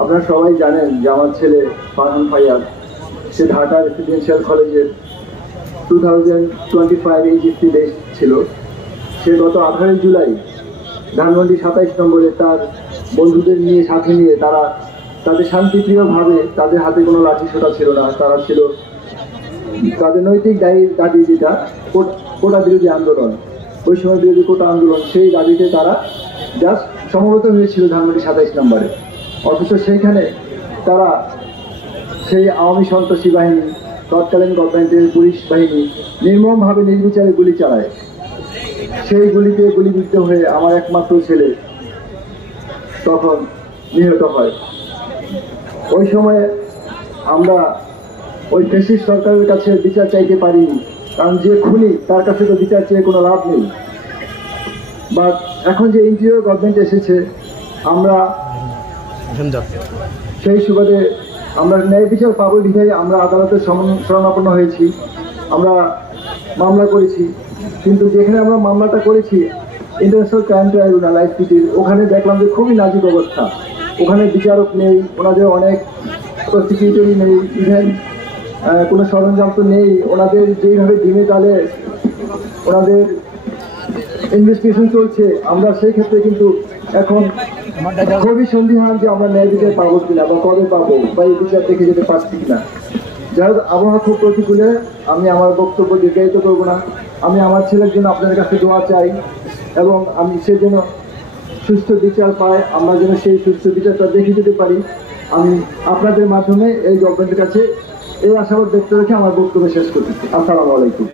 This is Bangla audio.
আপনারা সবাই জানেন যে আমার ছেলে ফারহান ফাইয়াজ সে ঢাকা রেসিডেন্সিয়াল কলেজের 2025 এইচএসসি বেস্ট ছিল। সে গত 18 জুলাই ধানমন্ডি 27 নম্বরে তার বন্ধুদের নিয়ে সাথে নিয়ে তাদের শান্তিপ্রিয়ভাবে, তাদের হাতে কোনো লাঠি সোটা ছিল না, তারা ছিল তাদের নৈতিক দাবি যেটা কোটা বিরোধী আন্দোলন, বৈষম্য বিরোধী কোটা আন্দোলন, সেই দাবিতে তারা জাস্ট সমবেত হয়েছিল ধানমন্ডি 27 নম্বরে। অথচ সেইখানে তারা সেই আওয়ামী সন্ত্রাসী বাহিনী, তৎকালীন গভর্নমেন্টের পুলিশ বাহিনী নির্মমভাবে নির্বিচারে গুলি চালায়। সেই গুলিতে গুলিবিদ্ধ হয়ে আমার একমাত্র ছেলে তখন নিহত হয়। ওই সময়ে আমরা ওই ফ্যাসিস্ট সরকারের কাছে বিচার চাইতে পারিনি, কারণ যে খুনি তার কাছে তো বিচার চেয়ে কোনো লাভ নেই। বা এখন যে এনজিও গভর্নমেন্ট এসেছে, আমরা সেই সুবাদে আমরা ন্যায় বিচার পাবো বিধায় আমরা আদালতের শরণাপন্ন হয়েছি, আমরা মামলা করেছি। কিন্তু যেখানে আমরা মামলাটা করেছি ইন্টারন্যাশনাল ক্রাইম ট্রাইব্যুনাল আইসিটির, ওখানে দেখলাম যে খুবই নাজুক অবস্থা। ওখানে বিচারক নেই, ওনাদের অনেক প্রসিকিউটরই নেই, ইভেন কোনো সরঞ্জাম তো নেই। ওনাদের যেইভাবে ডিমে কালে ওনাদের ইনভেস্টিগেশন চলছে, আমরা সেই ক্ষেত্রে কিন্তু এখন খুবই সন্দিহান যে আমরা ন্যায় বিচার পাবো কিনা, বা কবে পাবো, বা এই বিচার দেখে যেতে পারছি কিনা। যাই হোক, আবহাওয়া খুব প্রতিকূলে, আমি আমার বক্তব্য দীর্ঘায়িত করবো না। আমি আমার ছেলের জন্য আপনাদের কাছে দোয়া চাই, এবং আমি সে যেন সুস্থ বিচার পায়, আমরা যেন সেই সুস্থ বিচারটা দেখে যেতে পারি। আমি আপনাদের মাধ্যমে এই গভর্নমেন্টের কাছে এই আশাবাদ ব্যক্ত রেখে আমার বক্তব্য শেষ করতেছি। আসসালামু আলাইকুম।